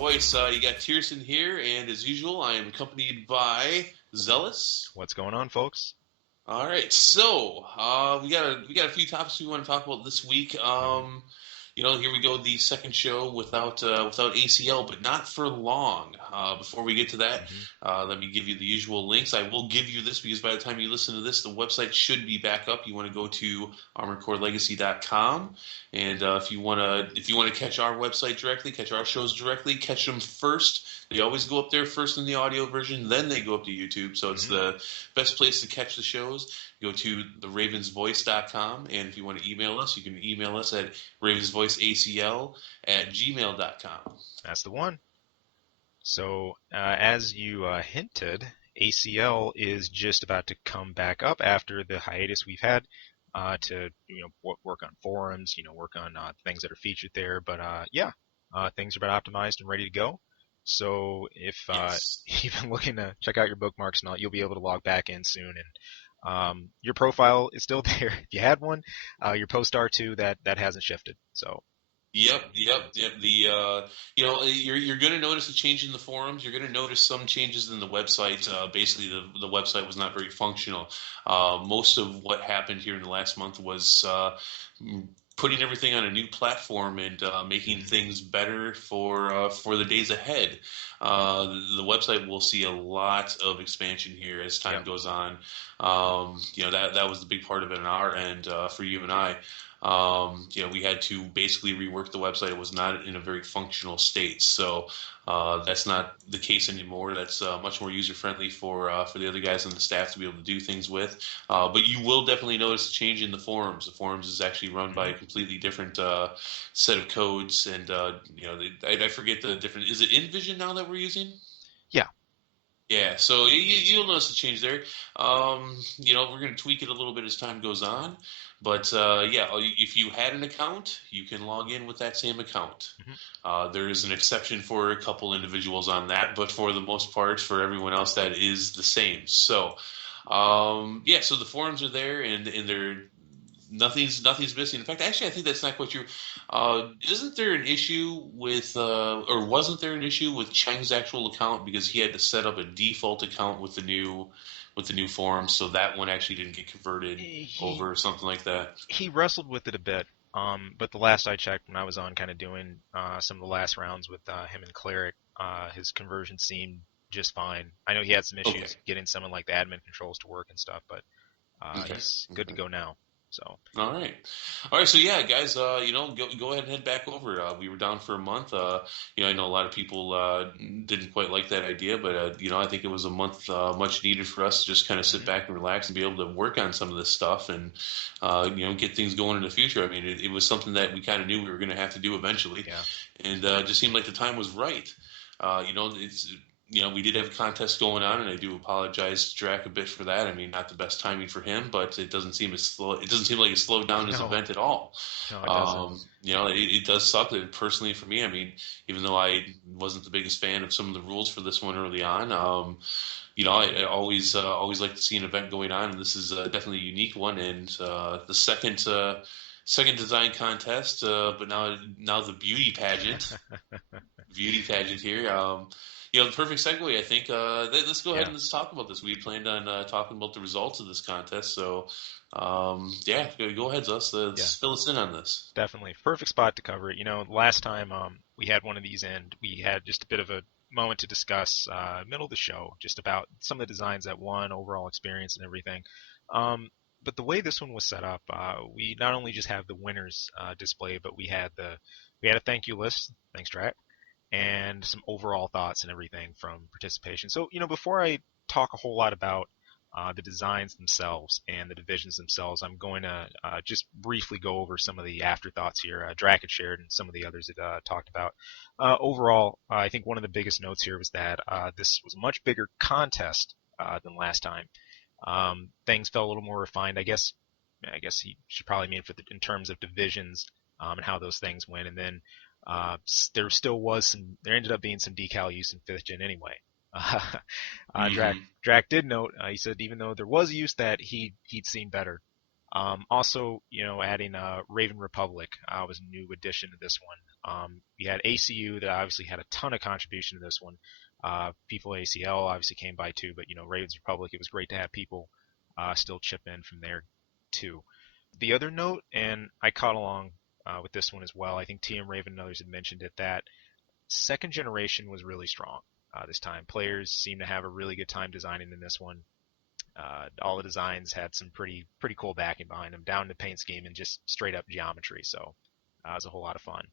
Voice. You got Tierson here, and as usual, I am accompanied by Zealous. What's going on, folks? All right, so we got a few topics we want to talk about this week. hmm Here we go, the second show without ACL, but not for long. Before we get to that, hmm let me give you the usual links. I will give you this because by the time you listen to this, the website should be back up. You want to go to armorcorelegacy.com, and if you want to catch our website directly, catch our shows directly, catch them first. They always go up there first in the audio version, then they go up to YouTube. So it's hmm the best place to catch the shows. Go to theravensvoice.com, and if you want to email us, you can email us at ravensvoiceacl@gmail.com. That's the one. So, as you hinted, ACL is just about to come back up after the hiatus we've had to work on forums, work on things that are featured there. But things are about optimized and ready to go. So if Yes. you've been looking to check out your bookmarks and all, you'll be able to log back in soon. And your profile is still there. If you had one, your post R2 that hasn't shifted. So. Yep. You're going to notice a change in the forums. You're going to notice some changes in the website. Basically, the website was not very functional. Most of what happened here in the last month was putting everything on a new platform and making Mhm. things better for the days ahead. The website will see a lot of expansion here as time Yep. goes on. That was the big part of it on our end for you and I. We had to basically rework the website. It was not in a very functional state. So that's not the case anymore. That's much more user friendly for the other guys on the staff to be able to do things with. But you will definitely notice a change in the forums. The forums is actually run by hmm a completely different set of codes, and I forget the different. Is it InVision now that we're using? Yeah. Yeah, so you'll notice a change there. We're going to tweak it a little bit as time goes on. But if you had an account, you can log in with that same account. hmm There is an exception for a couple individuals on that, but for the most part, for everyone else, that is the same. So, so the forums are there, and they're nothing's missing. In fact, actually, I think that's not quite true. Isn't there an issue with, or wasn't there an issue with Cheng's actual account because he had to set up a default account with the new forum, so that one actually didn't get converted He over or something like that? he wrestled with it a bit. But the last I checked, when I was on kind of doing some of the last rounds with him and Cleric, his conversion seemed just fine. I know he had some Okay, issues getting some of like the admin controls to work and stuff, but okay, he's good to okay. go now. So. All right. So yeah, guys, go ahead and head back over. We were down for a month. I know a lot of people didn't quite like that idea, but I think it was a month much needed for us to just kind of sit hmm back and relax and be able to work on some of this stuff and get things going in the future. I mean, it was something that we kind of knew we were going to have to do eventually, Yeah. and it just seemed like the time was right. It's we did have a contest going on, and I do apologize to Drac a bit for that. I mean, not the best timing for him, but it doesn't seem as slow. It doesn't seem like it slowed down his No, event at all. no, it doesn't. It does suck that personally for me. I mean, even though I wasn't the biggest fan of some of the rules for this one early on, I always like to see an event going on, and this is definitely a unique one. And the second design contest, but now the beauty pageant here. The perfect segue, I think. Let's go ahead Yeah. and let's talk about this. We planned on talking about the results of this contest, so go ahead, Zus. Yeah. Let's fill us in on this. Definitely. Perfect spot to cover it. Last time we had one of these and we had just a bit of a moment to discuss middle of the show just about some of the designs that won, overall experience and everything. Um, but the way this one was set up, we not only just have the winners displayed, but we had a thank you list, thanks Strat, and some overall thoughts and everything from participation. So, before I talk a whole lot about the designs themselves and the divisions themselves, I'm going to just briefly go over some of the afterthoughts here. Drac had shared and some of the others had talked about. Overall, I think one of the biggest notes here was that this was a much bigger contest than last time. Things felt a little more refined. I guess he should probably mean in terms of divisions and how those things went. And then there ended up being some decal use in fifth gen anyway. Uh, Drac Hmm. Drac did note, he said even though there was use that he'd seen better. Also, adding Raven Republic was a new addition to this one. We had ACU that obviously had a ton of contribution to this one. People ACL obviously came by too, but Ravens Republic, it was great to have people still chip in from there too. The other note, and I caught along with this one as well. I think TM Raven and others had mentioned it, that second generation was really strong this time. Players seem to have a really good time designing in this one. All the designs had some pretty cool backing behind them, down to paint scheme and just straight up geometry. So it was a whole lot of fun.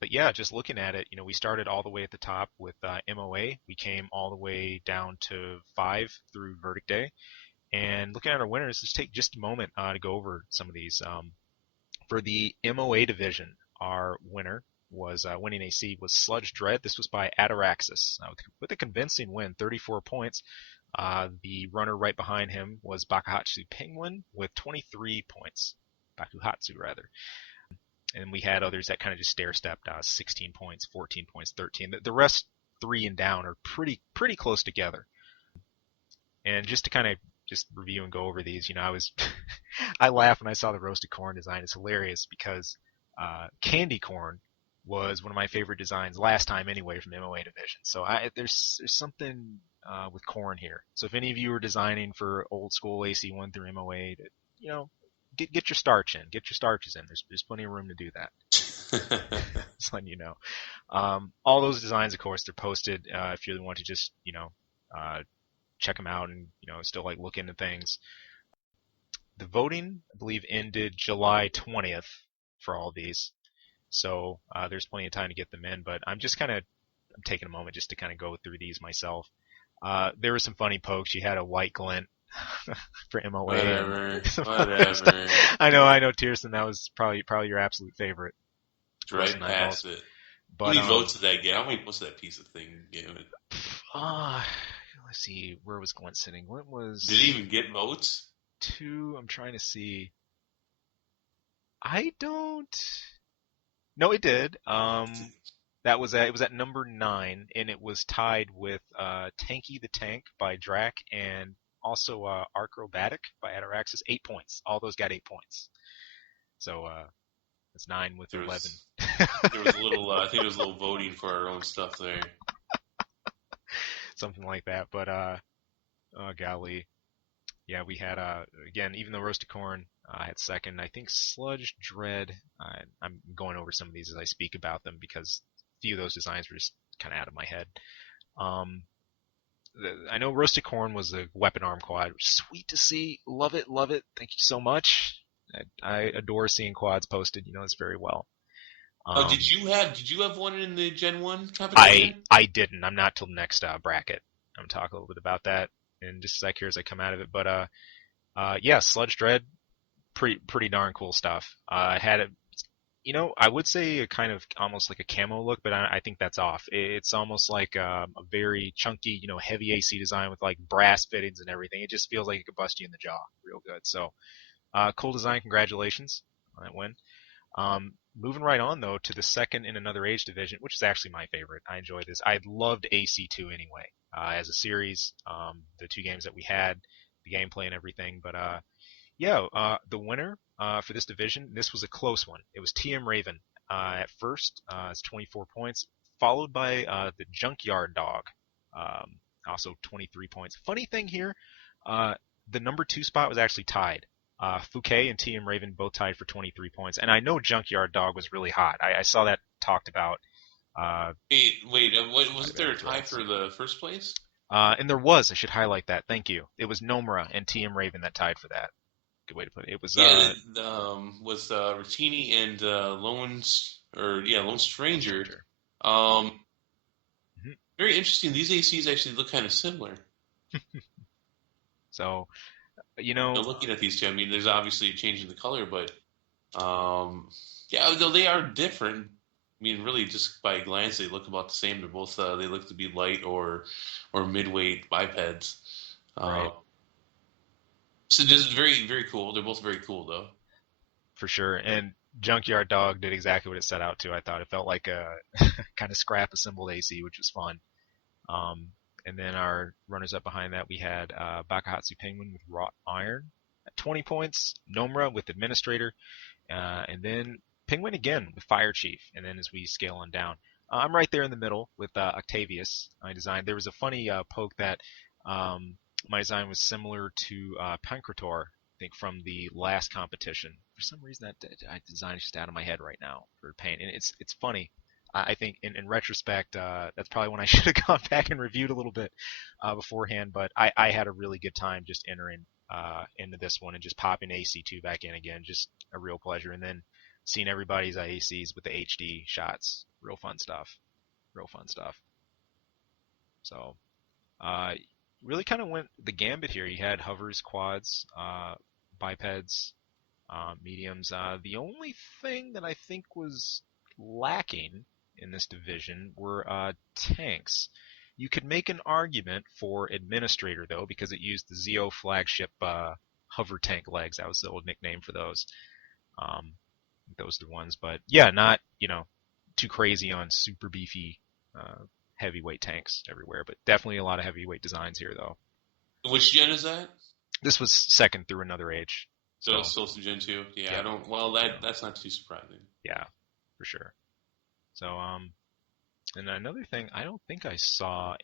But yeah, just looking at it, we started all the way at the top with MOA. We came all the way down to 5 through Verdict Day. And looking at our winners, let's take just a moment to go over some of these. For the MOA division, our winner was winning AC was Sludge Dread. This was by Ataraxis with a convincing win, 34 points. The runner right behind him was Bakuhatsu Penguin with 23 points. Bakuhatsu, rather. And we had others that kind of just stair-stepped, 16 points, 14 points, 13. The rest, 3 and down, are pretty close together. And just to kind of just review and go over these, I laughed when I saw the roasted corn design. It's hilarious because candy corn was one of my favorite designs last time anyway from MOA division. So there's something with corn here. So if any of you are designing for old school AC1 through MOA, get your starch in, get your starches in. There's plenty of room to do that. Just letting you know. All those designs, of course, they're posted if you want to just check them out and still like look into things. The voting, I believe, ended July 20th for all these. So there's plenty of time to get them in, but I'm taking a moment just to kind of go through these myself. There were some funny pokes. You had a white glint for MOA. Whatever. I know, Tierson, that was probably your absolute favorite. Right past it. But, how many votes did that get? How many was that piece of thing given? Let's see, where was Glint sitting? Glint was... Did he even get votes? 2, I'm trying to see. I don't... No, it did. It was at number 9, and it was tied with Tanky the Tank by Drac, and also Acrobatic by Ataraxis. 8 points. All those got 8 points. So it's 9 with 11. There was a little, I think there was a little voting for our own stuff there. Something like that, but oh golly. Yeah, we had, again, even though Roasted Corn had second, I think Sludge Dread, I'm going over some of these as I speak about them because a few of those designs were just kind of out of my head. I know Roasted Corn was a weapon arm quad. Sweet to see. Love it, love it. Thank you so much. I adore seeing quads posted. It's very well. Did you have one in the Gen 1 competition? I didn't. I'm not till the next bracket. I'm going to talk a little bit about that in just a sec here as I come out of it. But yeah, Sludge Dread, pretty darn cool stuff. I had a, I would say a kind of almost like a camo look, but I think that's off. It's almost like a very chunky, heavy AC design with like brass fittings and everything. It just feels like it could bust you in the jaw real good. So cool design. Congratulations on that win. Moving right on though to the second in Another Age division, which is actually my favorite. I enjoyed this. I loved AC2 anyway as a series. The 2 games that we had, the gameplay and everything. But yeah, the winner for this division, this was a close one. It was TM Raven at first. It's 24 points, followed by the Junkyard Dog, also 23 points. Funny thing here, the number 2 spot was actually tied. Fouquet and TM Raven both tied for 23 points. And I know Junkyard Dog was really hot. I saw that talked about. Wasn't there a tie for the first place? And there was. I should highlight that. Thank you. It was Nomura and TM Raven that tied for that. Good way to put it. It was with Rotini and Lone Stranger. Very interesting. These ACs actually look kind of similar. So, looking at these two, I mean, there's obviously a change in the color, but yeah, though they are different. I mean, really, just by a glance, they look about the same. They're both they look to be light or mid-weight bipeds. Right. So this is very, very cool. They're both very cool, though. For sure. And Junkyard Dog did exactly what it set out to. I thought it felt like a kind of scrap assembled AC, which was fun. And then our runners up behind that, we had Bakuhatsu Penguin with Wrought Iron. At 20 points, Nomra with Administrator, and then Penguin again with Fire Chief, and then as we scale on down. I'm right there in the middle with Octavius. I designed. There was a funny poke that my design was similar to Pancrator, I think from the last competition. For some reason, that design is just out of my head right now for paint, and it's funny. I think in retrospect, that's probably when I should have gone back and reviewed a little bit beforehand. But I had a really good time just entering into this one and just popping AC2 back in again. Just a real pleasure. And then seeing everybody's ACs with the HD shots. Real fun stuff. Real fun stuff. So, uh, really kind of went the gambit here. You had hovers, quads, bipeds, mediums. The only thing that I think was lacking in this division were tanks. You could make an argument for Administrator, though, because it used the Zeo flagship hover tank legs. That was the old nickname for those. Um, those are the ones. But yeah, not, too crazy on super beefy heavyweight tanks everywhere. But definitely a lot of heavyweight designs here, though. Which gen is that? This was second through another age. So it's still some Gen 2? Yeah, yeah, I don't. Well, that's not too surprising. yeah, for sure. So, and another thing, I don't think I saw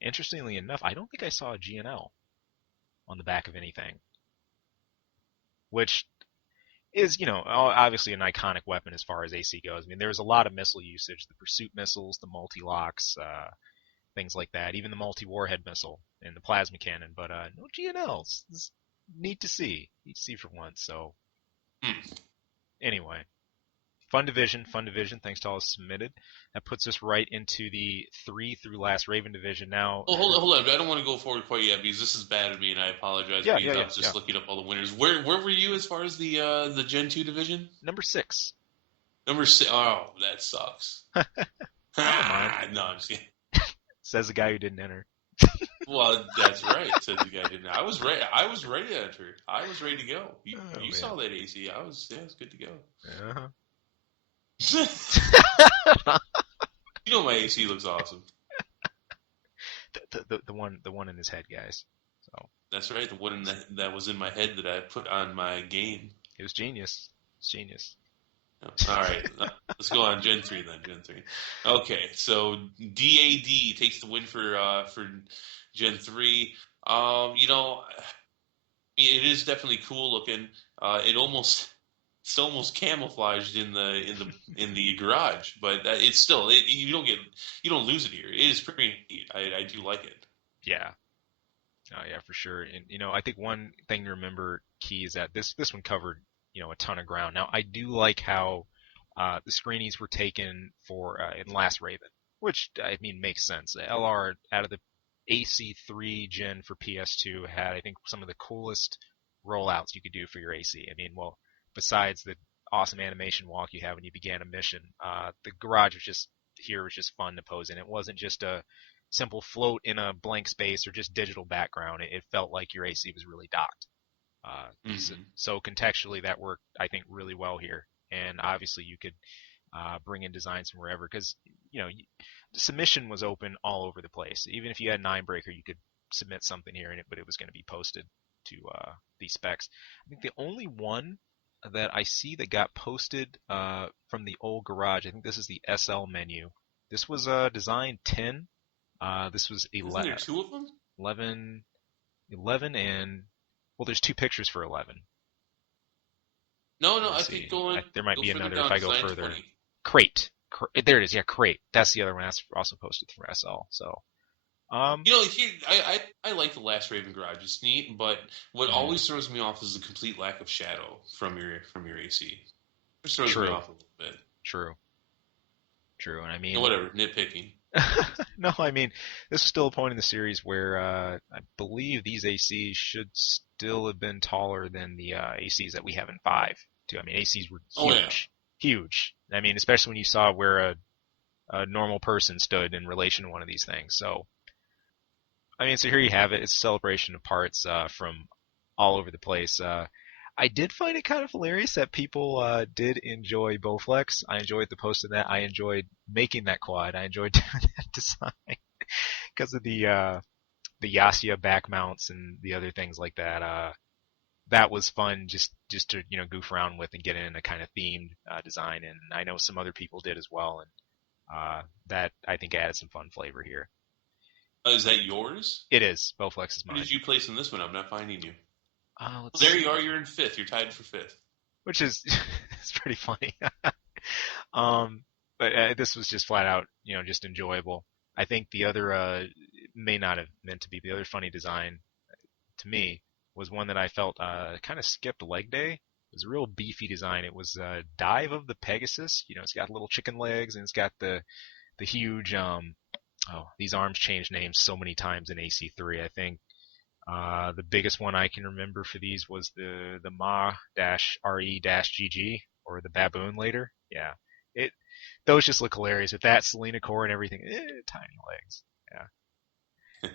interestingly enough, I don't think I saw a GNL on the back of anything, which is, obviously an iconic weapon as far as AC goes. I mean, there's a lot of missile usage, the pursuit missiles, the multi-locks, things like that, even the multi-warhead missile and the plasma cannon, but no GNLs. It's neat to see for once. So, anyway. Fun division. Thanks to all submitted. That puts us right into the 3 through last Raven division. Now, hold on. I don't want to go forward quite yet because this is bad of me, and I apologize. Yeah, I was just looking up all the winners. Where were you as far as the Gen 2 division? Number 6. Number 6. Oh, that sucks. No, I'm just kidding. Says the guy who didn't enter. Well, that's right. Says the guy didn't. I was ready. I was ready to enter. I was ready to go. You saw that AC. I was good to go. Uh-huh. My AC looks awesome. The one in his head, guys. So that's right. The one that was in my head that I put on my game. It was genius. It's genius. All right, let's go on Gen 3 then. Gen 3. Okay, so DAD takes the win for Gen 3. It is definitely cool looking. It's almost camouflaged in the garage, but it's still you don't lose it here. It is pretty neat. I do like it. Yeah. Oh yeah, for sure. And I think one thing to remember key is that this one covered a ton of ground. Now I do like how the screenies were taken for in Last Raven, which I mean makes sense. The LR out of the AC3 gen for PS2 had I think some of the coolest rollouts you could do for your AC. I mean, well, besides the awesome animation walk you have when you began a mission, the garage was just fun to pose in. It wasn't just a simple float in a blank space or just digital background. It felt like your AC was really docked. So contextually that worked, I think, really well here. And obviously you could bring in designs from wherever because, the submission was open all over the place. Even if you had Ninebreaker, you could submit something here, but it was going to be posted to these specs. I think the only one that I see that got posted from the old garage, I think this is the SL menu. This was design 10. This was 11. Isn't there two of them? 11 and... Well, there's two pictures for 11. No, I think there might be another if I go further. 20. Crate. There it is. Yeah, Crate. That's the other one. That's also posted for SL. So, I like the Last Raven Garage. It's neat, but what always throws me off is the complete lack of shadow from your AC. It throws me off a little bit. True. And I mean, whatever. Nitpicking. No, I mean, this is still a point in the series where I believe these ACs should still have been taller than the ACs that we have in 5. Too. I mean, ACs were huge. I mean, especially when you saw where a normal person stood in relation to one of these things. So, I mean, so here you have it. It's a celebration of parts from all over the place. I did find it kind of hilarious that people did enjoy Bowflex. I enjoyed the post of that. I enjoyed making that quad. I enjoyed doing that design because of the Yasia back mounts and the other things like that. that was fun just to goof around with and get in a kind of themed design. And I know some other people did as well, and that I think added some fun flavor here. Is that yours? It is. Bowflex is Where mine. did you place in this one? I'm not finding you. Let's There see. you are. You're in fifth. You're tied for fifth. Which is it's pretty funny. um, but this was just flat out, just enjoyable. I think the other may not have meant to be the other funny design to me was one that I felt kind of skipped leg day. It was a real beefy design. It was Dive of the Pegasus. It's got little chicken legs and it's got the huge oh, these arms changed names so many times in AC3. I think the biggest one I can remember for these was the Ma-RE-GG or the baboon later. Yeah, it those just look hilarious with that Selena core and everything. Tiny legs. Yeah,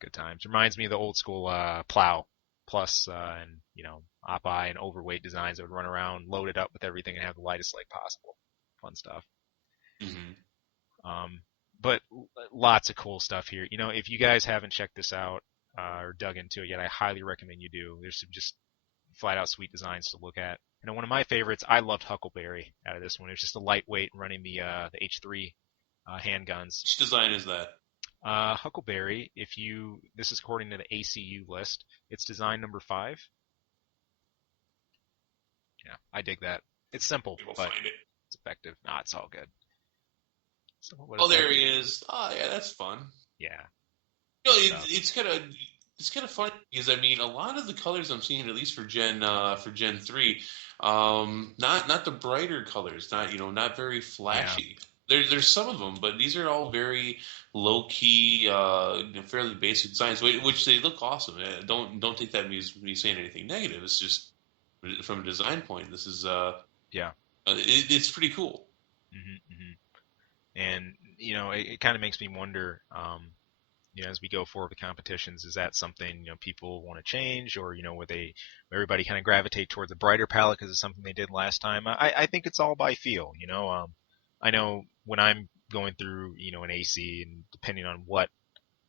good times. Reminds me of the old school plow plus and op-eye and overweight designs that would run around loaded up with everything and have the lightest leg possible. Fun stuff. Hmm. Um, but lots of cool stuff here. If you guys haven't checked this out or dug into it yet, I highly recommend you do. There's some just flat out sweet designs to look at. One of my favorites, I loved Huckleberry out of this one. It was just a lightweight running the H3 handguns. Which design is that? Huckleberry, this is according to the ACU list, it's design number 5. Yeah, I dig that. It's simple, We'll but find it. it's effective. Nah, it's all good. Simple but Oh, there effective. he is. Oh, yeah, that's fun. Yeah, You know, good stuff. it's kind of fun because I mean a lot of the colors I'm seeing, at least for Gen 3, not the brighter colors, not very Yeah. flashy. There's some of them, but these are all very low key, fairly basic designs, which they look awesome. Don't take that as me saying anything negative. It's just from a design point, this is Yeah. it's pretty cool. Hmm. And it kind of makes me wonder, as we go forward with competitions, is that something people want to change, or would everybody kind of gravitate towards a brighter palette because it's something they did last time? I think it's all by feel. I know when I'm going through an AC and depending on what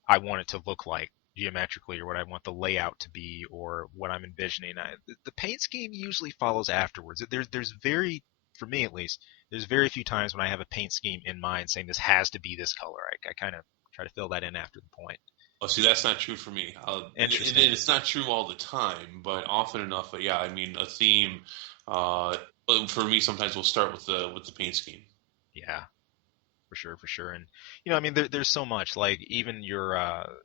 I want it to look like geometrically or what I want the layout to be or what I'm envisioning. The paint scheme usually follows afterwards. There's very, for me at least, there's very few times when I have a paint scheme in mind saying this has to be this color. I kind of try to fill that in after the point. Oh, see, that's not true for me. Interesting. It's not true all the time, but often enough. But yeah, I mean, a theme for me sometimes will start with the paint scheme. Yeah, for sure, for sure. And I mean, there's so much like even your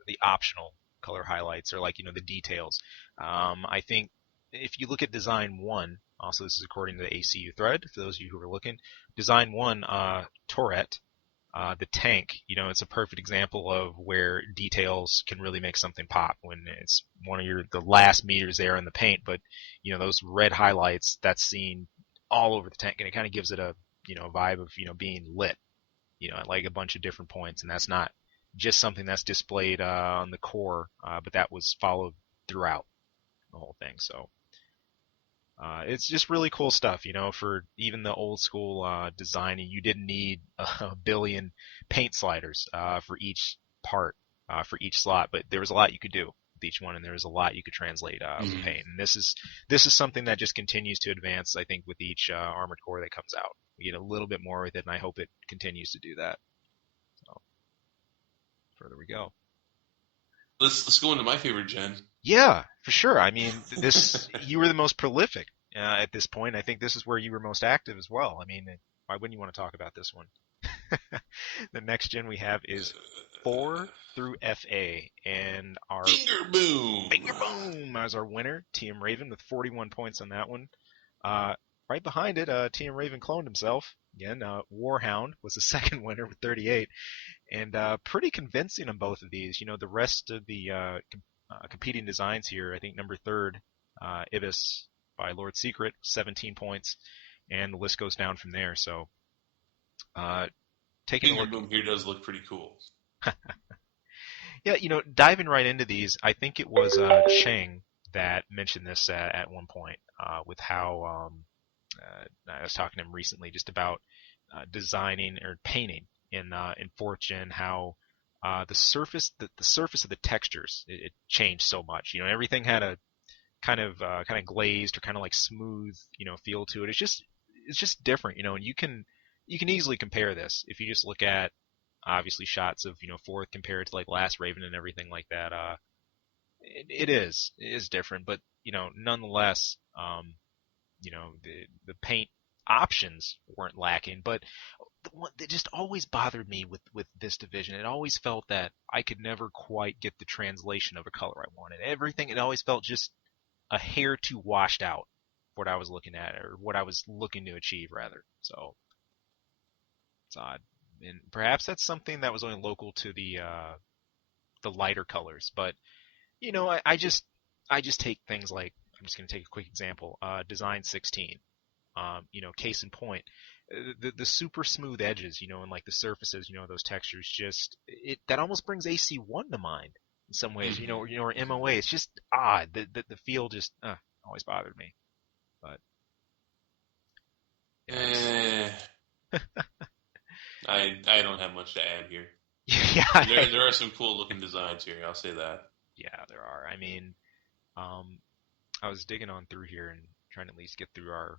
the optional color highlights or like the details. I think if you look at design one, also this is according to the ACU thread for those of you who are looking, design one, Tourette, the tank, it's a perfect example of where details can really make something pop when it's one of the last meters there in the paint, but those red highlights that's seen all over the tank, and it kind of gives it a vibe of being lit, at like a bunch of different points, and that's not just something that's displayed on the core, but that was followed throughout the whole thing. So it's just really cool stuff, for even the old school designing. You didn't need a billion paint sliders for each part, for each slot, but there was a lot you could do with each one, and there was a lot you could translate with Hmm. paint. And this is something that just continues to advance, I think, with each Armored Core that comes out. We get a little bit more with it, and I hope it continues to do that. So further we go. Let's go into my favorite gen. Yeah, for sure. I mean, this you were the most prolific at this point. I think this is where you were most active as well. I mean, why wouldn't you want to talk about this one? The next gen we have is 4 through FA, and our Finger boom. finger boom as our winner, TM Raven with 41 points on that one. Uh, right behind it, TM Raven cloned himself. Again, Warhound was the second winner with 38, and pretty convincing on both of these. The rest of the competing designs here, I think number third, Ibis by Lord Secret, 17 points, and the list goes down from there. So, uh, taking a Finger look, boom here does look pretty cool. yeah, diving right into these, I think it was Shang that mentioned this at one point with how I was talking to him recently just about designing or painting in 4th Gen, how the surface of the textures it changed so much. Everything had kind of glazed or kind of like smooth, feel to it. It's just different, and you can easily compare this if you just look at obviously shots of fourth compared to like Last Raven and everything like that. It is different, but nonetheless, the paint options weren't lacking. But the one that just always bothered me with this division, it always felt that I could never quite get the translation of a color I wanted. Everything, it always felt just a hair too washed out for what I was looking at, or what I was looking to achieve rather. So it's odd, and perhaps that's something that was only local to the lighter colors. But I just take things like, I'm just going to take a quick example. Design 16. Case in point, the super smooth edges, and like the surfaces, those textures, just that almost brings AC1 to mind in some ways, or MOA. It's just odd. The feel just always bothered me. But yeah, Eh, I don't have much to add here. yeah, There are some cool looking designs here. I'll say that. yeah, there are. I mean, I was digging on through here and trying to at least get through our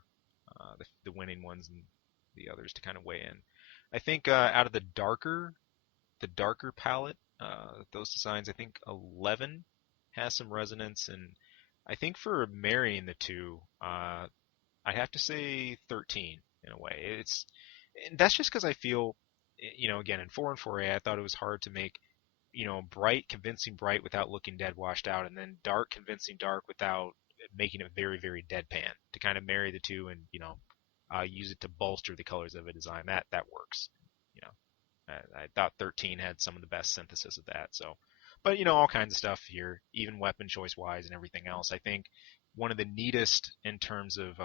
the winning ones and the others to kind of weigh in. I think out of the darker palette, those designs, I think 11 has some resonance, and I think for marrying the two, I'd have to say 13 in a way. And that's just because I feel, again in 4 and 4A, I thought it was hard to make bright, convincing bright without looking dead washed out, and then dark, convincing dark without making it very, very deadpan. To kind of marry the two and use it to bolster the colors of a design. That works. You know, I thought 13 had some of the best synthesis of that. So, but all kinds of stuff here, even weapon choice wise and everything else. I think one of the neatest in terms of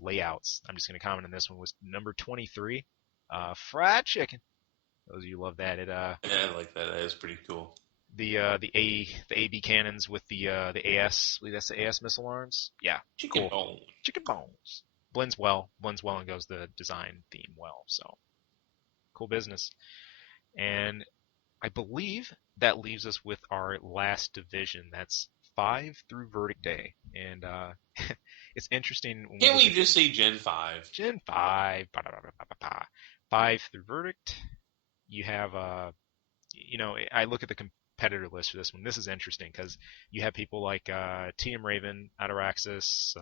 layouts, I'm just going to comment on this one, was number 23, fried chicken. Those of you who love that, Yeah, I like that. That is pretty cool. the AB cannons with the AS, I believe that's the AS missile arms. Yeah, Chicken cool. bone. Chicken bones. Blends well, and goes the design theme well. So cool business. And I believe that leaves us with our last division. That's 5 through Verdict Day, and it's interesting when we Can't look we at just say Gen 5? Gen 5. 5 through Verdict. You have I look at the competitor list for this one. This is interesting because you have people like TM Raven, Ataraxis,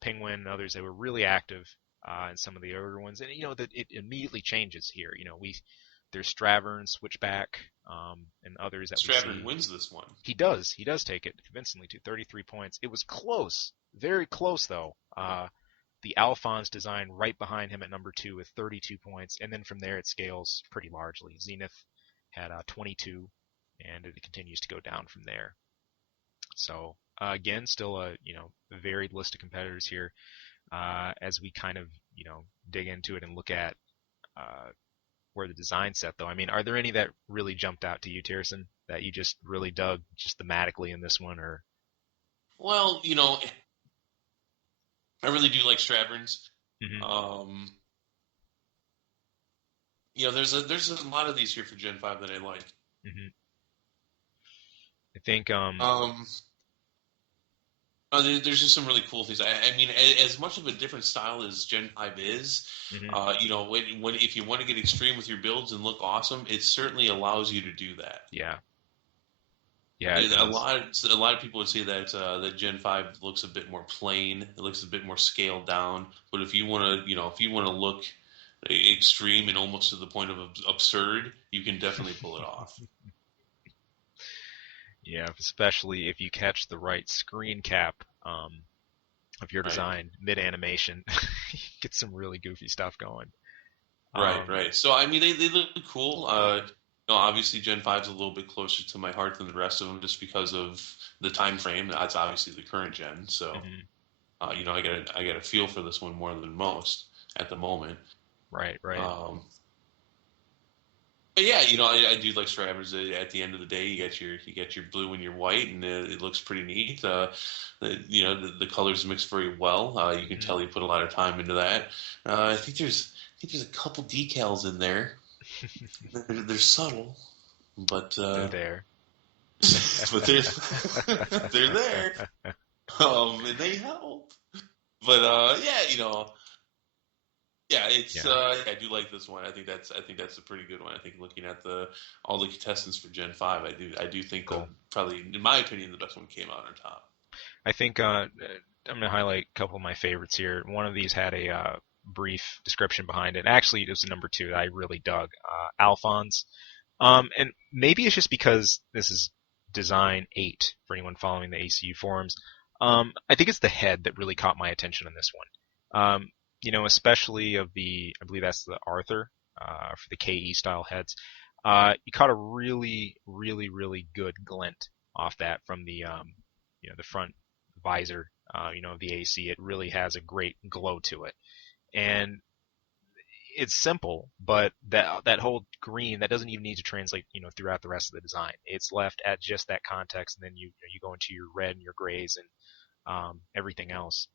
Penguin, and others that were really active in some of the earlier ones, and that it immediately changes here. There's Stravern, Switchback, and others that we Stratford see. wins this one. He does take it convincingly to 33 points. It was close, very close though. The Alphonse design right behind him at number 2 with 32 points, and then from there it scales pretty largely. Zenith had 22, and it continues to go down from there. So again, still a varied list of competitors here as we kind of dig into it and look at where the design set though. I mean, are there any that really jumped out to you, Tierson, that you just really dug just thematically in this one, or? Well, I really do like Stravern's. Mhm. Um, there's a lot of these here for Gen 5 that I like. Mhm. I think Um, there's just some really cool things. I mean, as much of a different style as Gen 5 is, mhm. when if you want to get extreme with your builds and look awesome, it certainly allows you to do that. Yeah. Yeah, it A does. lot of people would say that that Gen 5 looks a bit more plain. It looks a bit more scaled down. But if you want to, if you want to look extreme and almost to the point of absurd, you can definitely pull it off. Yeah, especially if you catch the right screen cap of your Right. design mid animation, get some really goofy stuff going. Right, Um, right. So I mean, they look cool. Obviously Gen 5 is a little bit closer to my heart than the rest of them, just because of the time frame. That's obviously the current gen. So mhm. I got a feel for this one more than most at the moment. Right, right. Um, but yeah, I do like Stravers. At the end of the day, you get your blue and your white, and it looks pretty neat. The colors mix very well. You can Mhm. tell you put a lot of time into that. I think there's a couple decals in there. They're subtle, but They're there. but they're there, and they help. But yeah, yeah, Yeah, yeah, I do like this one. I think that's a pretty good one. I think looking at the all the contestants for Gen 5, I do think the cool. probably in my opinion the best one came out on top. I think I'm going to highlight a couple of my favorites here. One of these had a brief description behind it. Actually, it was the number two that I really dug, Alphonse. And maybe it's just because this is design 8 for anyone following the ACU forums. I think it's the head that really caught my attention on this one. Especially of I believe that's the Arthur for the KE style heads. You caught a really, really, really good glint off that from the front visor, of the AC. It really has a great glow to it. And it's simple, but that whole green that doesn't even need to translate, throughout the rest of the design. It's left at just that context, and then you go into your red and your grays and everything else.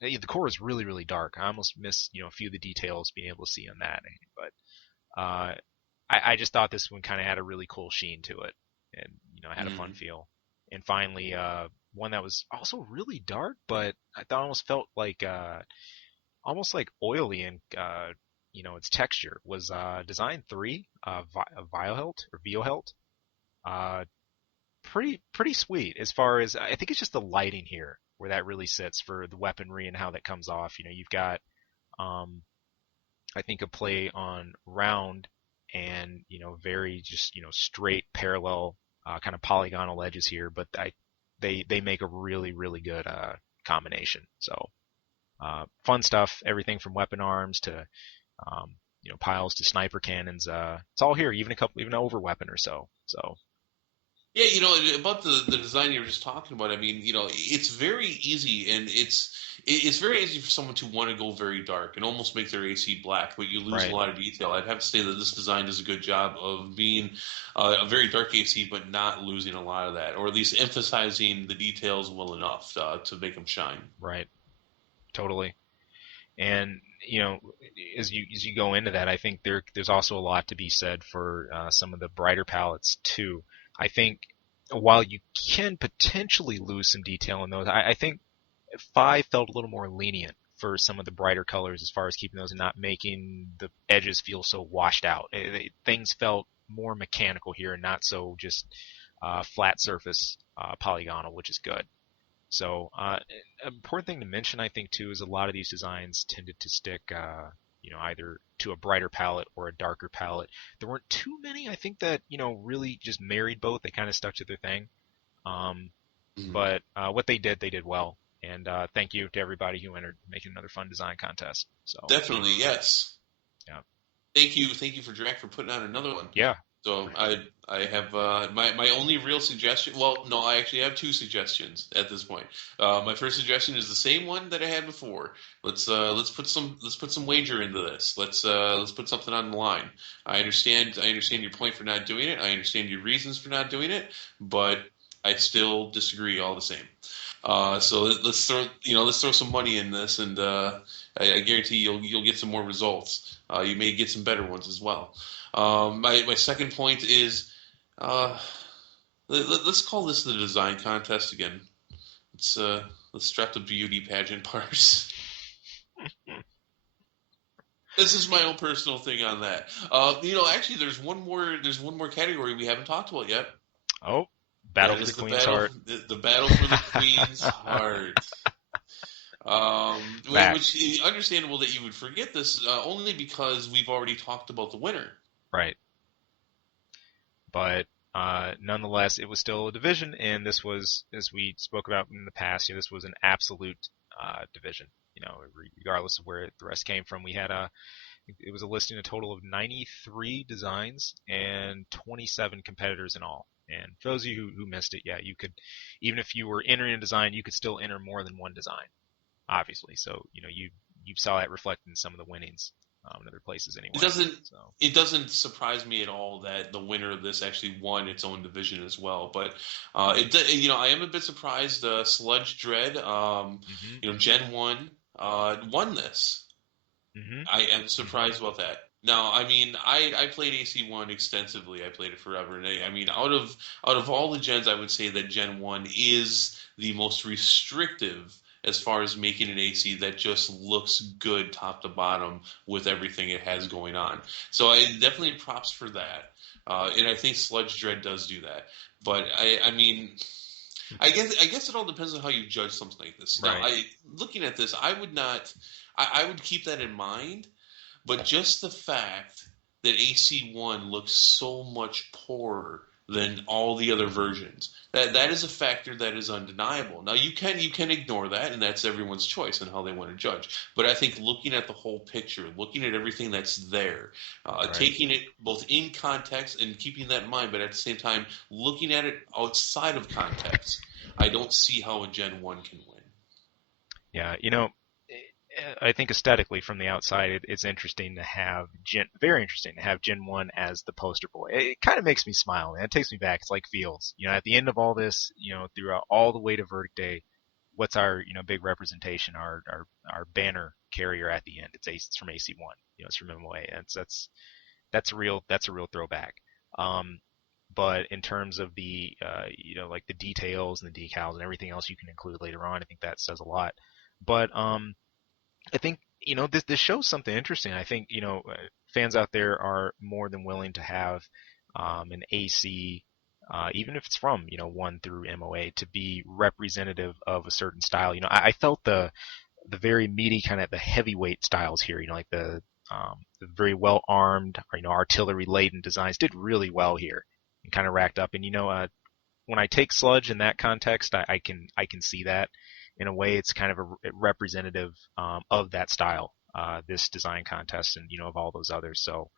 The core is really really dark. I almost miss a few of the details being able to see on that, but I just thought this one kind of had a really cool sheen to it, and had a fun Mm. feel. And finally, one that was also really dark, but I thought almost felt like almost like oily and its texture was Design 3, Viohelt or Viohelt. Uh, pretty sweet as far as I think it's just the lighting here where that really sits for the weaponry and how that comes off. You've got um, I think a play on round and very just straight parallel kind of polygonal edges here, but they make a really really good combination. So fun stuff, everything from weapon arms to piles to sniper cannons. It's all here, even an over weapon or so. So Yeah, about the design you were just talking about. I mean, it's very easy, and it's very easy for someone to want to go very dark and almost make their AC black, but you lose a right, lot of detail. I'd have to say that this design does a good job of being a very dark AC, but not losing a lot of that, or at least emphasizing the details well enough to make them shine. right, totally. And as you go into that, I think there's also a lot to be said for some of the brighter palettes too. I think while you can potentially lose some detail in those, I think 5 felt a little more lenient for some of the brighter colors as far as keeping those and not making the edges feel so washed out. Things felt more mechanical here and not so just flat surface polygonal, which is good. So, an important thing to mention, I think, too, is a lot of these designs tended to stick, either to a brighter palette or a darker palette. There weren't too many, I think, that really just married both. They kind of stuck to their thing. Um, Mhm. but what they did well. And thank you to everybody who entered, making another fun design contest. So, Definitely, yes. yeah, Thank you for Jack for putting on another one. yeah, So I have my only real suggestion. Well, no, I actually have two suggestions at this point. My first suggestion is the same one that I had before. Let's put some wager into this. Let's put something on the line. I understand your point for not doing it. I understand your reasons for not doing it, but I still disagree all the same. So let's throw some money in this, and I guarantee you'll get some more results. You may get some better ones as well. My second point is uh, let's call this the design contest again. Let's uh, let's strap the beauty pageant parts. This is my own personal thing on that. Actually, there's one more category we haven't talked about yet. oh, Battle That for the is Queen's Heart. the battle for the Queen's heart. Back, Which is understandable that you would forget this, only because we've already talked about the winner. right. But nonetheless, it was still a division, and this was, as we spoke about in the past, this was an absolute division. Regardless of where the rest came from, we had it was a listing a total of 93 designs and 27 competitors in all. And for those of you who missed it, yeah, you could, even if you were entering a design, you could still enter more than one design, obviously. So you saw that reflected in some of the winnings in other places It anyway. doesn't So it doesn't surprise me at all that the winner of this actually won its own division as well. But I am a bit surprised. Sludge Dread, hmm Gen 1 won this. hmm I am hmm surprised about that. No, I mean I played AC1 extensively. I played it forever, and I mean out of all the gens, I would say that Gen 1 is the most restrictive as far as making an AC that just looks good top to bottom with everything it has going on. So I definitely props for that. And I think Sludge Dread does do that. But I mean, I guess it all depends on how you judge something like this. Now, Right. looking at this, I would not, I would keep that in mind, but just the fact that AC1 looks so much poorer than all the other versions, that is a factor that is undeniable. Now you can ignore that, and that's everyone's choice and how they want to judge. But I think looking at the whole picture, looking at everything that's there, Right. taking it both in context and keeping that in mind, but at the same time looking at it outside of context, I don't see how a Gen 1 can win. Yeah, I think aesthetically from the outside, it's interesting to have very interesting to have Gen 1 as the poster boy. It kind of makes me smile, man. It takes me back. It's like Fields. At the end of all this, throughout all the way to Verdict Day, what's our, big representation, our banner carrier at the end? It's from AC1. It's from MOA. And that's a real throwback. Um, but in terms of the, like the details and the decals and everything else you can include later on, I think that says a lot. But I think this shows something interesting. I think fans out there are more than willing to have an AC, even if it's from 1 through MOA, to be representative of a certain style. I felt the very meaty kind of the heavyweight styles here. Like the very well armed, or, artillery laden designs did really well here and kind of racked up. And when I take Sludge in that context, I can see that in a way. It's kind of a representative of that style, this design contest, and of all those others. So,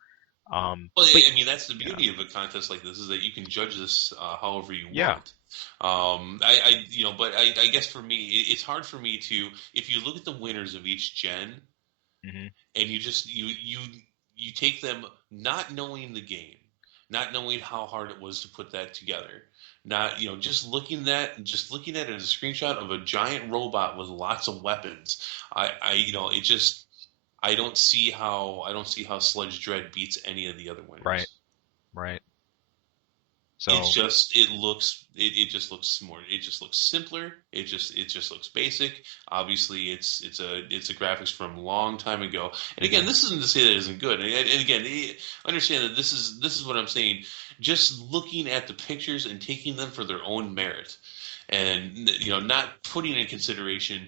Well, but I mean, that's the yeah, beauty of a contest like this is that you can judge this however you yeah, want. But I guess for me, it's hard for me to, if you look at the winners of each gen hmm and you take them not knowing the game, not knowing how hard it was to put that together, not just looking at it as a screenshot of a giant robot with lots of weapons. It just I don't see how Sludge Dread beats any of the other right, winners. right. It's So, just it just looks more it just looks simpler. It just looks basic. Obviously, it's a graphics from a long time ago. And again, hmm this isn't to say that it isn't good. And again, understand that this is what I'm saying. Just looking at the pictures and taking them for their own merit, and not putting in consideration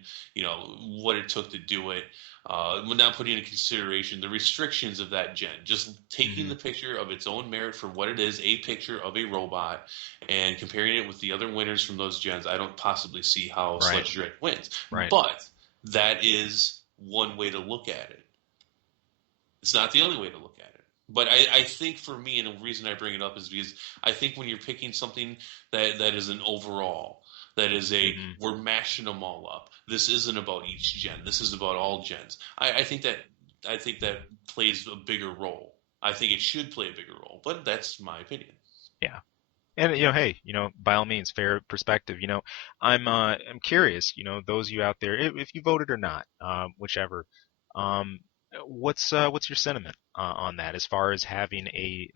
what it took to do it, not putting in consideration the restrictions of that gen, just taking hmm the picture of its own merit for what it is, a picture of a robot, and comparing it with the other winners from those gens. I don't possibly see how right, Sludge Dread wins, right. but that is one way to look at it. It's not the only way to look at it. But I think for me, and the reason I bring it up is because I think when you're picking something that is an overall, that is a hmm we're mashing them all up. This isn't about each gen. This is about all gens. I think that plays a bigger role. I think it should play a bigger role, but that's my opinion. Yeah. And hey, by all means, fair perspective. I'm curious. Those of you out there, if you voted or not, whichever. Um, what's your sentiment on that, as far as having a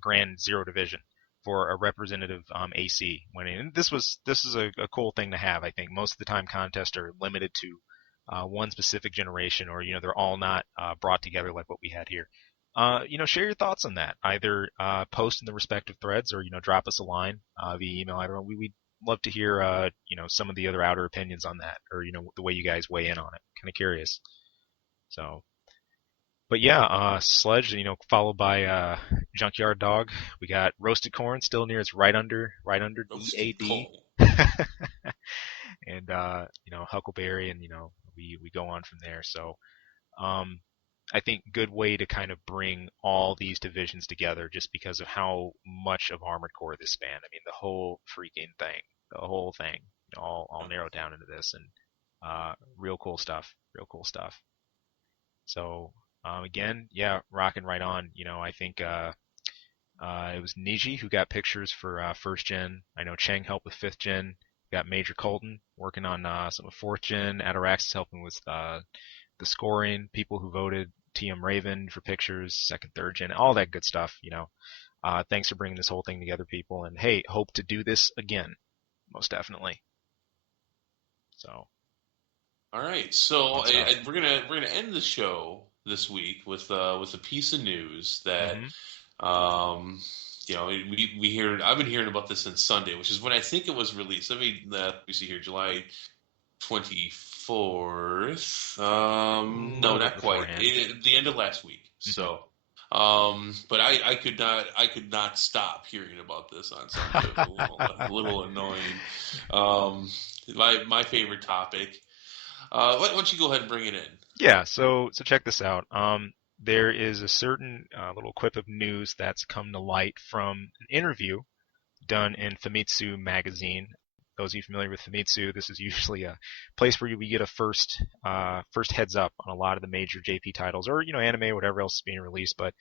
grand zero division for a representative AC winning? And this is a cool thing to have. I think most of the time contests are limited to one specific generation, or they're all not brought together like what we had here. Share your thoughts on that. Either post in the respective threads, or drop us a line via email. I don't know. We'd love to hear some of the other outer opinions on that, or the way you guys weigh in on it. Kind of curious. So, but yeah, Sledge, followed by Junkyard Dog. We got Roasted Corn still near. It's right under Roasted DAD, coal. and Huckleberry, and we go on from there. So. Um, I think good way to kind of bring all these divisions together, just because of how much of Armored Core this span. I mean, the whole freaking thing, the whole thing, all narrowed down into this, and real cool stuff, real cool stuff. So again, yeah, rocking right on. I think it was Niji who got pictures for first gen. I know Cheng helped with fifth gen. Got Major Colton working on some of fourth gen. Ataraxis helping with the scoring. People who voted TM Raven for pictures, second, third gen, all that good stuff. Thanks for bringing this whole thing together, people. And hey, hope to do this again, most definitely. So All right, so fun stuff. we're gonna end the show this week with a piece of news that Hmm. um, we hear. I've been hearing about this since Sunday, which is when I think it was released. Let me see here, July 24th. A No, little bit not quite. beforehand. The end of last week. Hmm. So, but I could not stop hearing about this on Sunday. It was a little annoying. Um, my favorite topic. Why don't you go ahead and bring it in? Yeah, so check this out. There is a certain little quip of news that's come to light from an interview done in Famitsu magazine. Those of you familiar with Famitsu, this is usually a place where we get a first heads up on a lot of the major JP titles, or anime, whatever else is being released. But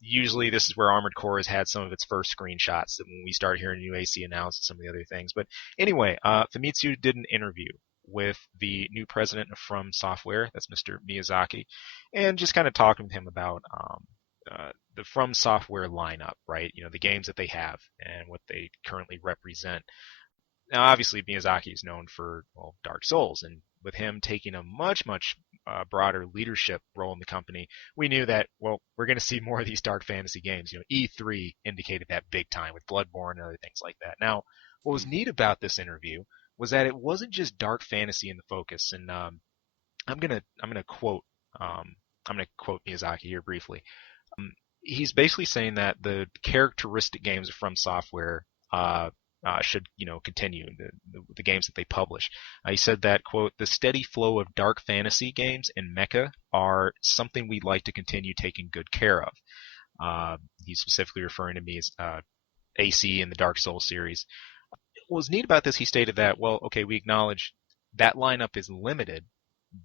usually this is where Armored Core has had some of its first screenshots that when we start hearing new AC announced some of the other things. But anyway, Famitsu did an interview with the new president of From Software, that's Mr. Miyazaki, and just kind of talking with him about the From Software lineup, right? The games that they have and what they currently represent. Now, obviously, Miyazaki is known for Dark Souls, and with him taking a much broader leadership role in the company, we knew that we're going to see more of these dark fantasy games. E3 indicated that big time with Bloodborne and other things like that. Now, what was neat about this interview was that it wasn't just dark fantasy in the focus, and I'm gonna quote um, I'm gonna quote Miyazaki here briefly. He's basically saying that the characteristic games from Software should continue the games that they publish. He said that quote the steady flow of dark fantasy games and mecha are something we'd like to continue taking good care of. He's specifically referring to me as AC in the Dark Souls series. What was neat about this, he stated that okay, we acknowledge that lineup is limited,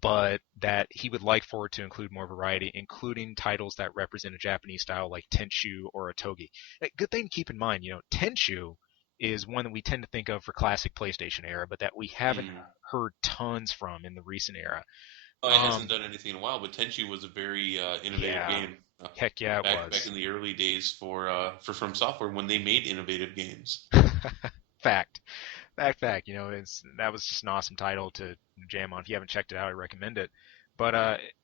but that he would like for it to include more variety, including titles that represent a Japanese style like Tenchu or Otogi. A good thing to keep in mind, Tenchu is one that we tend to think of for classic PlayStation era, but that we haven't Hmm. heard tons from in the recent era. Oh, it hasn't Um, done anything in a while, but Tenchu was a very innovative yeah, game heck yeah, it back was. in the early days for From Software when they made innovative games. Fact. Fact. That was just an awesome title to jam on. If you haven't checked it out, I recommend it. But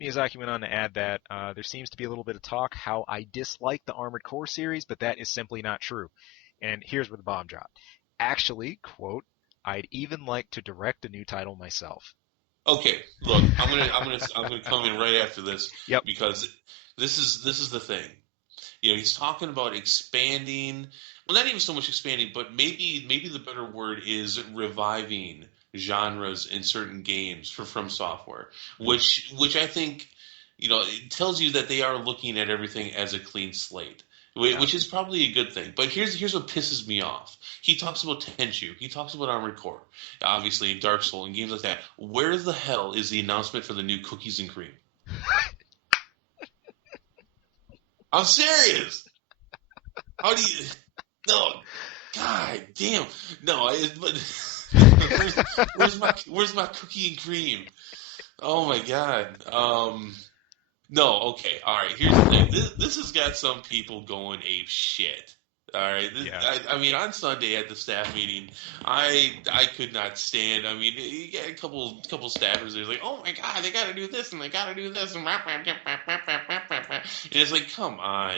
Miyazaki went on to add that there seems to be a little bit of talk how I dislike the Armored Core series, but that is simply not true. And here's where the bomb dropped. Actually, quote, I'd even like to direct a new title myself. Okay, look, I'm gonna come in right after this Yep. because this is the thing. He's talking about expanding. Well, not even so much expanding, but maybe the better word is reviving genres in certain games from software, Mhm. which I think it tells you that they are looking at everything as a clean slate. Yeah. Which is probably a good thing, but here's what pisses me off. He talks about Tenchu, he talks about Armored Core, obviously Dark Soul and games like that. Where the hell is the announcement for the new Cookies and Cream? I'm serious. How do you? No, God damn. No, but where's my cookie and cream? Oh my God. No, okay, all right. Here's the thing. This has got some people going ape shit. All right. Yeah. I mean, on Sunday at the staff meeting, I could not stand. I mean, you get a couple staffers. They're like, oh my God, they got to do this and they got to do this and it's like, come on.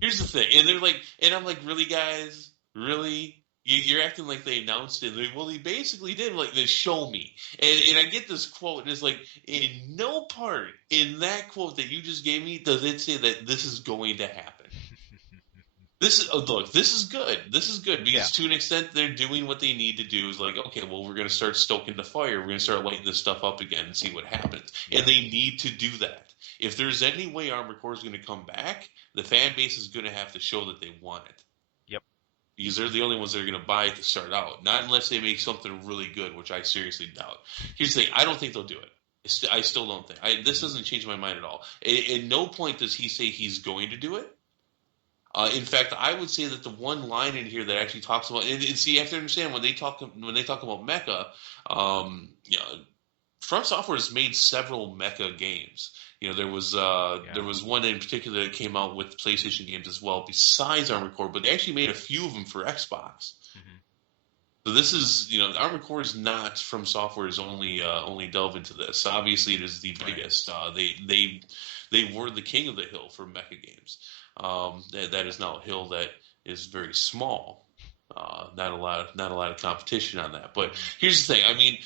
Here's the thing, and they're like, and I'm like, really, guys, really? You're acting like they announced it. Well, they basically did. Like, they show me, and I get this quote, and it's like, in no part in that quote that you just gave me does it say that this is going to happen. Look, this is good. This is good Yeah. because to an extent they're doing what they need to do. Is like, okay, well, we're going to start stoking the fire. We're going to start lighting this stuff up again and see what happens. And Yeah. they need to do that. If there's any way Armored Core is going to come back, the fan base is going to have to show that they want it Yep. because they're the only ones that are going to buy it to start out. Not unless they make something really good, which I seriously doubt. Here's the thing: I don't think they'll do it. I still don't think. This Mhm. doesn't change my mind at all. At no point does he say he's going to do it. In fact, I would say that the one line in here that actually talks about and see, you have to understand when they talk about mecha, you know, From Software has made several mecha games. There Yeah. was one in particular that came out with PlayStation games as well, besides Armored Core, but they actually made a few of them for Xbox. Hmm. So this is, Armored Core is not From Software's only delve into this. Obviously, it is the Right. biggest. They were the king of the hill for mecha games. That is now a hill that is very small. Not a lot of competition on that. But Hmm. here's the thing. I mean,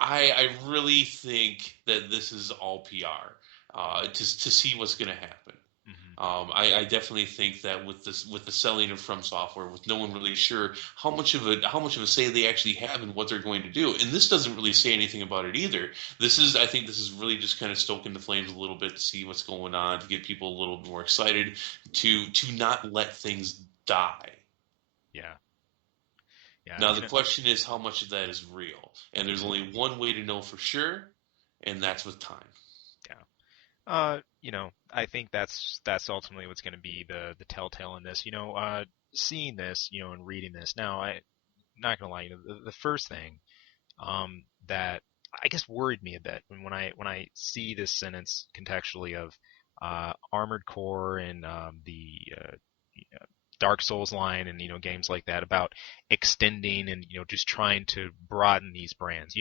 I really think that this is all PR to see what's going to happen. Hmm. I definitely think that with the selling of From Software, with no one really sure how much of a say they actually have in what they're going to do, and this doesn't really say anything about it either. I think this is really just kind of stoking the flames a little bit to see what's going on, to get people a little bit more excited, to not let things die. Yeah. Yeah. Now the question is how much of that is real, and there's only one way to know for sure, and that's with time. Yeah. I think that's ultimately what's going to be the telltale in this. Seeing this, and reading this. Now, I'm not gonna lie, the first thing that I guess worried me a bit when I see this sentence contextually of Armored Core and the Dark Souls line and games like that about extending and just trying to broaden these brands.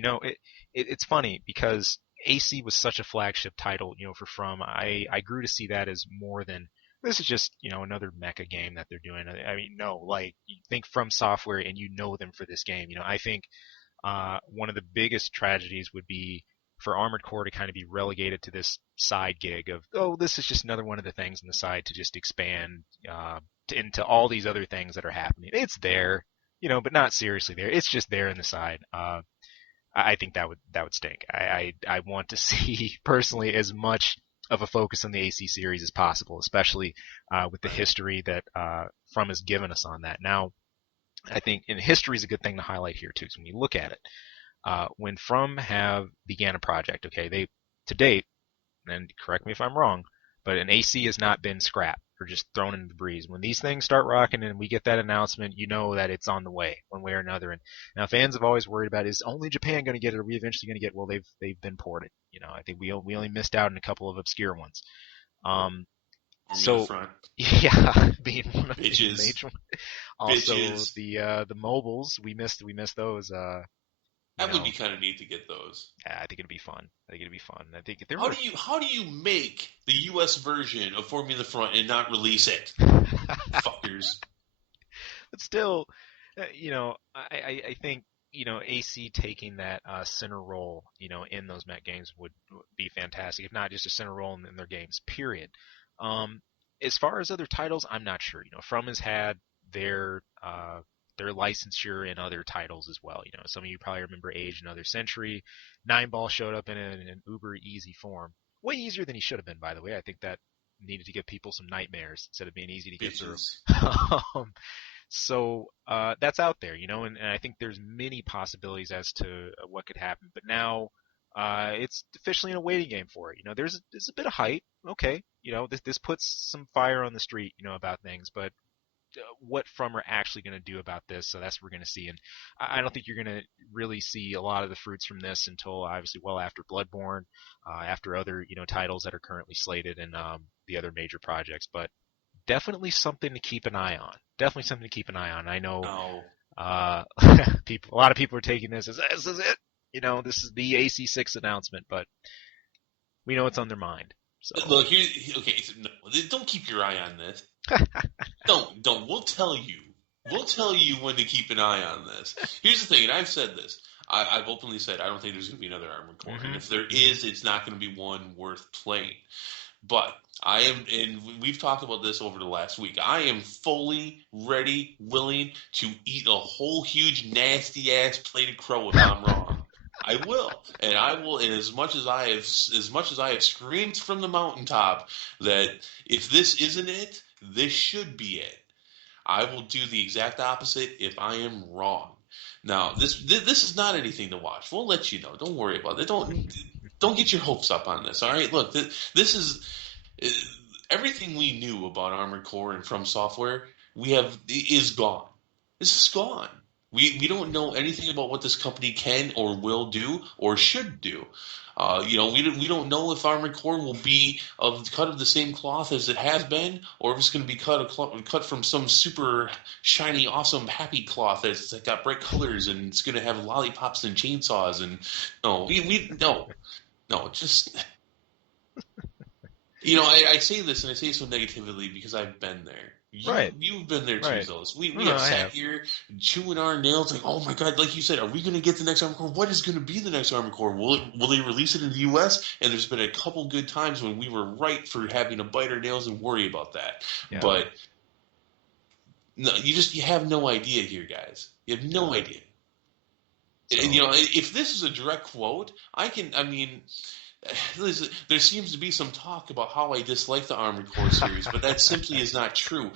It's funny because AC was such a flagship title, for From. I grew to see that as more than this is just another mecha game that they're doing. I mean, no, like you think From Software and you know them for this game. I think one of the biggest tragedies would be for Armored Core to kind of be relegated to this side gig of, oh, this is just another one of the things on the side to just expand into all these other things that are happening. It's there, but not seriously there. It's just there in the side. I think that would stink. I want to see personally as much of a focus on the AC series as possible, especially with the Right. history that From has given us on that. Now, I think and history is a good thing to highlight here too. So when you look at it, when From have began a project, okay, they to date, and correct me if I'm wrong, but an AC has not been scrapped or just thrown into the breeze. When these things start rocking and we get that announcement, you know that it's on the way, one way or another. And now fans have always worried about is only Japan going to get it? Are we eventually going to get? Well, they've been ported. I think we only missed out on a couple of obscure ones. Um, Formula so front. yeah, being one of the Bitches. major. Also Bitches. the mobiles we missed those. You That would know, be kind of neat to get those. yeah, I think it'd be fun. I think it'd be fun. I think there How were, do you make the U.S. version of Formula Front and not release it, fuckers? but still, I think AC taking that center role, in those Met games would be fantastic. If not just a center role in their games, period. Um, as far as other titles, I'm not sure. From has had their uh, their licensure in other titles as well. Some of you probably remember Age Another Century. Nine Ball showed up in an uber easy form, way easier than he should have been, by the way. I think that needed to give people some nightmares instead of being easy to get through. Bitches. um, so that's out there, and I think there's many possibilities as to what could happen. But now it's officially in a waiting game for it. There's a bit of hype. Okay, this puts some fire on the street, about things. But what From are actually going to do about this, so that's what we're going to see. And I don't think you're going to really see a lot of the fruits from this until obviously well after Bloodborne, after other titles that are currently slated and the other major projects. But definitely something to keep an eye on. Definitely something to keep an eye on. I know No. uh, a lot of people are taking this as this is it. This is the AC6 announcement, but we know it's on their mind. So Look, okay, no, don't keep your eye on this. Don't. We'll tell you when to keep an eye on this. Here's the thing, and I've said this. I've openly said I don't think there's going to be another Armored Core, and hmm if there hmm is, it's not going to be one worth playing. But I am, and we've talked about this over the last week. I am fully ready, willing to eat a whole huge nasty ass plate of crow if I'm wrong. I will, and I will. And as much as I have screamed from the mountaintop that if this isn't it, this should be it. I will do the exact opposite if I am wrong. Now, this is not anything to watch. We'll let you know. Don't worry about it. Don't get your hopes up on this. All right. Look, this is uh, everything we knew about Armored Core and From Software. We have is gone. This is gone. We don't know anything about what this company can or will do or should do. We don't know if Armored Core will be cut of the same cloth as it has been, or if it's going to be cut from some super shiny, awesome, happy cloth that's got bright colors and it's going to have lollipops and chainsaws and no, we no, just I say this and I say so negatively because I've been there. Right, You've been there too, right. Zealous. We No, have no, I sat have. here chewing our nails like, oh my god, like you said, are we going to get the next Armored Core? What is going to be the next Armored Core? Will they release it in the U.S.? And there's been a couple good times when we were right for having to bite our nails and worry about that. Yeah. But no, you have no idea here, guys. You have no idea. So If this is a direct quote, I mean, listen, there seems to be some talk about how I dislike the Armored Core series, but that simply is not true.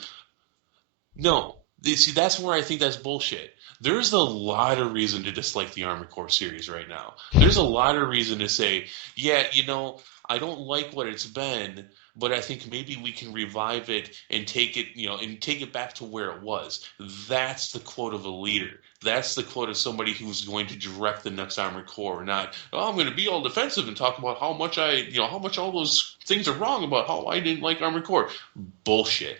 No. See, that's where I think that's bullshit. There's a lot of reason to dislike the Armored Core series right now. There's a lot of reason to say, yeah, I don't like what it's been, but I think maybe we can revive it and take it back to where it was. That's the quote of a leader. That's the quote of somebody who's going to direct the next Armored Core, not, oh, I'm going to be all defensive and talk about how much all those things are wrong about how I didn't like Armored Core. Bullshit.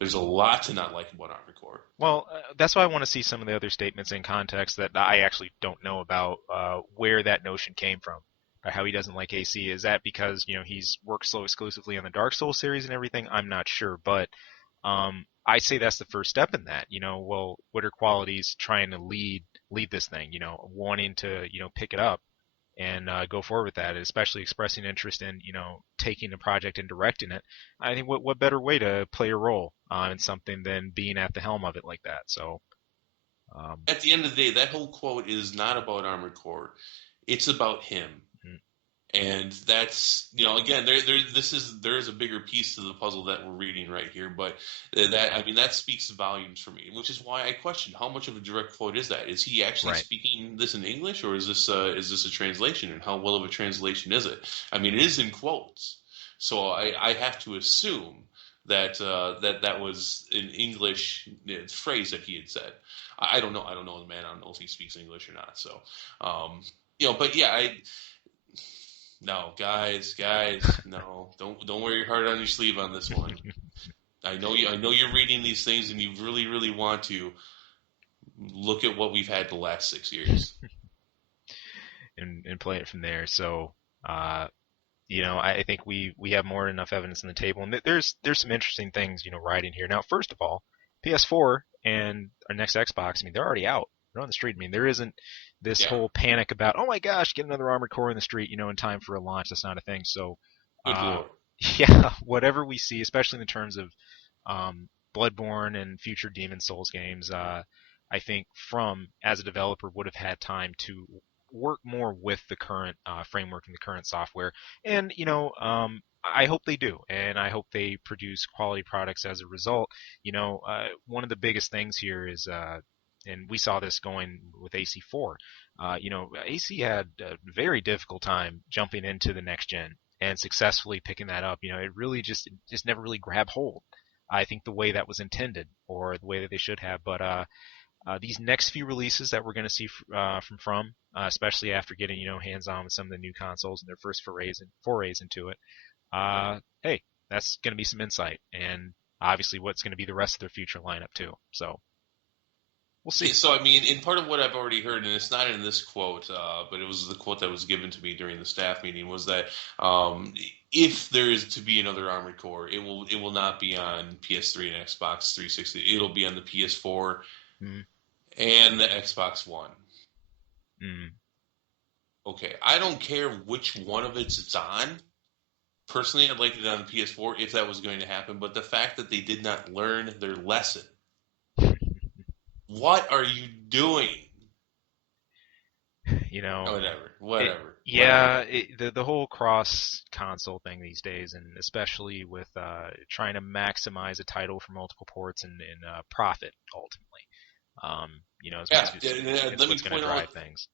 There's a lot to not like about Armored Core. well, that's why I want to see some of the other statements in context that I actually don't know about where that notion came from, or how he doesn't like AC. Is that because he's worked so exclusively on the Dark Souls series and everything? I'm not sure, but I say that's the first step in that. Well, what are qualities trying to lead this thing? Wanting to pick it up and go forward with that, especially expressing interest in taking a project and directing it. I think what better way to play a role in something than being at the helm of it like that. So At the end of the day, that whole quote is not about Armored Core. It's about him. mm, And that's again there is a bigger piece to the puzzle that we're reading right here, but that speaks volumes for me, which is why I question how much of a direct quote is that. Is he actually right, speaking this in English, or is this a translation, and how well of a translation is it? I mean, it is in quotes, so I have to assume that was an English phrase that he had said. I don't know. I don't know the man. I don't know if he speaks English or not. So, but yeah, no, guys, no. Don't wear your heart on your sleeve on this one. I know you're reading these things and you really, really want to look at what we've had the last 6 years. and play it from there. So I think we have more than enough evidence on the table, and there's some interesting things riding here. Now, first of all, PS4 and our next Xbox, I mean, they're already out. They're on the street. I mean, there isn't this Yeah, whole panic about, oh my gosh, get another Armored Core in the street, in time for a launch. That's not a thing. So, good uh, lord. yeah, whatever we see, especially in terms of Bloodborne and future Demon Souls games, I think From as a developer would have had time to work more with the current framework and the current software. And I hope they do, and I hope they produce quality products as a result. One of the biggest things here is, and we saw this going with AC4. AC had a very difficult time jumping into the next gen and successfully picking that up. It really just never really grabbed hold. I think the way that was intended, or the way that they should have. But these next few releases that we're going to see from especially after getting hands on with some of the new consoles and their first forays into it, hey, that's going to be some insight, and obviously what's going to be the rest of their future lineup too. So we'll see. So I mean, in part of what I've already heard, and it's not in this quote, but it was the quote that was given to me during the staff meeting, was that if there is to be another Armored Core, it will not be on PS3 and Xbox 360. It'll be on the PS4 mm and the Xbox One. mm Okay, I don't care which one of it's on. Personally, I'd like it on the PS4 if that was going to happen, but the fact that they did not learn their lesson. What are you doing? You know, Whatever. the whole cross console thing these days, and especially with trying to maximize a title for multiple ports and profit ultimately. Is Yeah, it's what's going to drive things.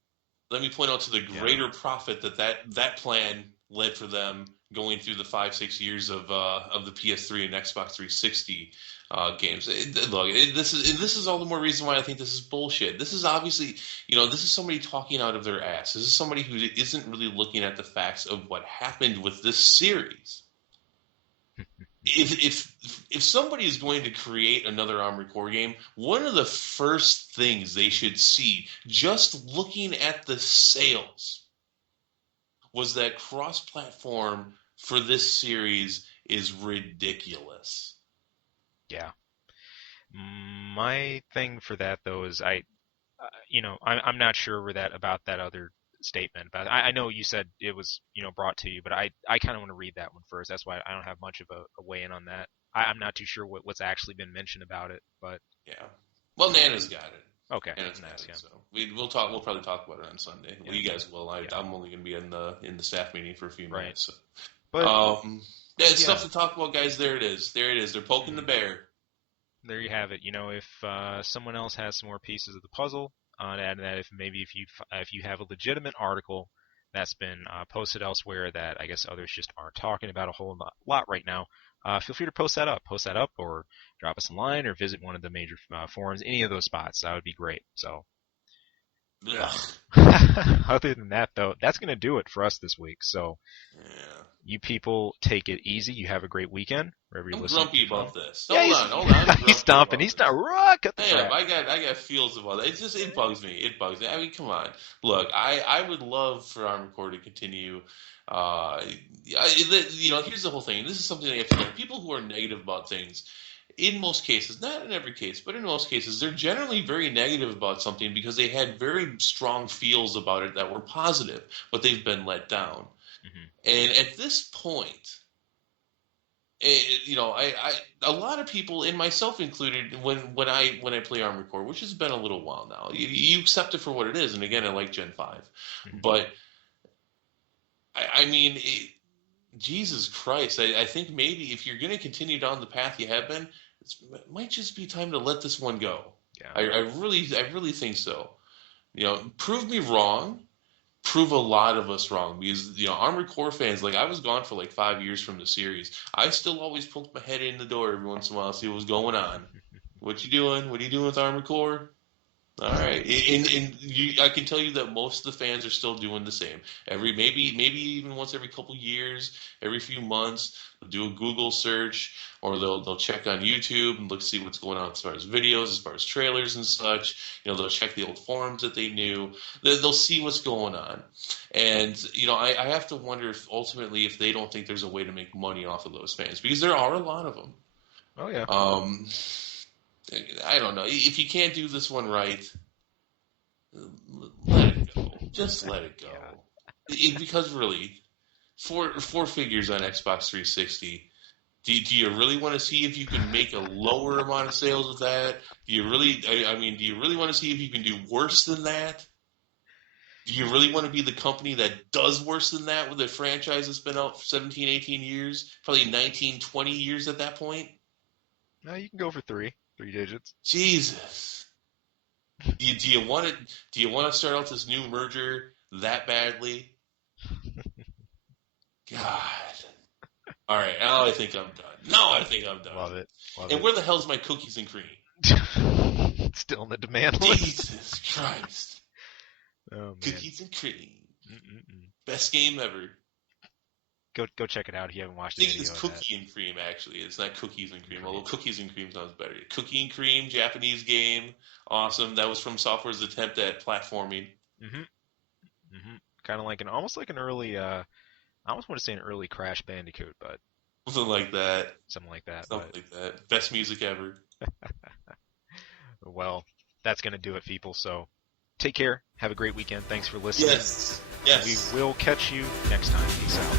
let me point out to the Yeah. greater profit that plan led for them going through the 5-6 years of the PS3 and Xbox 360 games. This is all the more reason why I think this is bullshit. This is obviously, this is somebody talking out of their ass. This is somebody who isn't really looking at the facts of what happened with this series. If somebody is going to create another Armored Core game, one of the first things they should see, just looking at the sales, was that cross-platform for this series is ridiculous. Yeah. My thing for that though is I'm not sure where about that other statement, but I know you said it was brought to you, but I kind of want to read that one first. That's why I don't have much of a weigh in on that. I'm not too sure what's actually been mentioned about it, but yeah. Well, Nana's got it. Okay, Nana's got nice, it. yeah. So we'll talk. We'll probably talk about it on Sunday. Yeah. Well, you guys will. Yeah. I'm only going to be in the staff meeting for a few Right. minutes. So. But it's stuff to talk about, guys. There it is. They're poking the bear. There you have it. If someone else has some more pieces of the puzzle, to add to that, if you have a legitimate article that's been posted elsewhere that I guess others just aren't talking about a whole lot right now, feel free to post that up. Post that up, or drop us a line, or visit one of the major forums. Any of those spots, that would be great. So. Other than that, though, that's going to do it for us this week. So, you people take it easy. You have a great weekend. Wherever you're listening. I'm grumpy about this. Yeah, hold on. He's stomping. He's not. Cut the crap. I got feels about that. It bugs me. It bugs me. I mean, come on. Look, I would love for Armored Core to continue. Here's the whole thing. This is something that you have to learn. People who are negative about things, in most cases, not in every case, but in most cases, they're generally very negative about something because they had very strong feels about it that were positive, but they've been let down. Mm-hmm. And at this point, a lot of people, and myself included, when I play Armored Core, which has been a little while now, you accept it for what it is. And again, I like Gen 5, but I mean, Jesus Christ, I think maybe if you're going to continue down the path you have been, it might just be time to let this one go. Yeah. I really think so. Prove me wrong. Prove a lot of us wrong, because Armored Core fans, like, I was gone for like 5 years from the series. I still always poke my head in the door every once in a while to see what's going on. What you doing? What are you doing with Armored Core? All right, I can tell you that most of the fans are still doing the same. Maybe even once every couple years, every few months, they'll do a Google search, or they'll check on YouTube and look see what's going on as far as videos, as far as trailers and such. They'll check the old forums that they knew. They'll see what's going on, and I have to wonder if ultimately if they don't think there's a way to make money off of those fans, because there are a lot of them. Oh yeah. I don't know. If you can't do this one right, let it go. Just let it go. Yeah. Because really, four figures on Xbox 360. Do you really want to see if you can make a lower amount of sales with that? Do you really want to see if you can do worse than that? Do you really want to be the company that does worse than that with a franchise that's been out for 17, 18 years? Probably 19, 20 years at that point? No, you can go for 3 digits. Jesus. Do you want to start out this new merger that badly? God. All right, now I think I'm done. Love it. And where the hell's my cookies and cream? Still in the demand list. Jesus Christ. Oh, man. Cookies and cream. Best game ever. Go check it out if you haven't watched it. I think it's cookie and cream, actually. It's not cookies and cream, although cookies and cream sounds better. Cookie and cream, Japanese game. Awesome. That was from Software's attempt at platforming. Kind of like almost like an early, I almost want to say an early Crash Bandicoot, but. Something like that. Best music ever. Well, that's going to do it, people. So take care. Have a great weekend. Thanks for listening. Yes. We will catch you next time. Peace out.